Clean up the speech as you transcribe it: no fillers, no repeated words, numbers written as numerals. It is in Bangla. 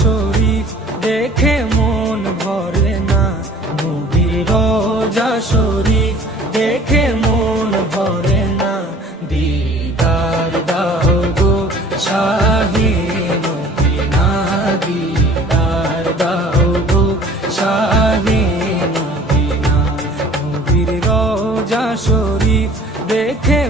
শরীফ দেখে মন ভরে না, নবীর রোজা শরীফ দেখে মন ভরে না। দিদার দাও গো শাহে মদিনা, দিদার দাও গো শাহে মদিনা। নবীর রোজা শরীফ দেখে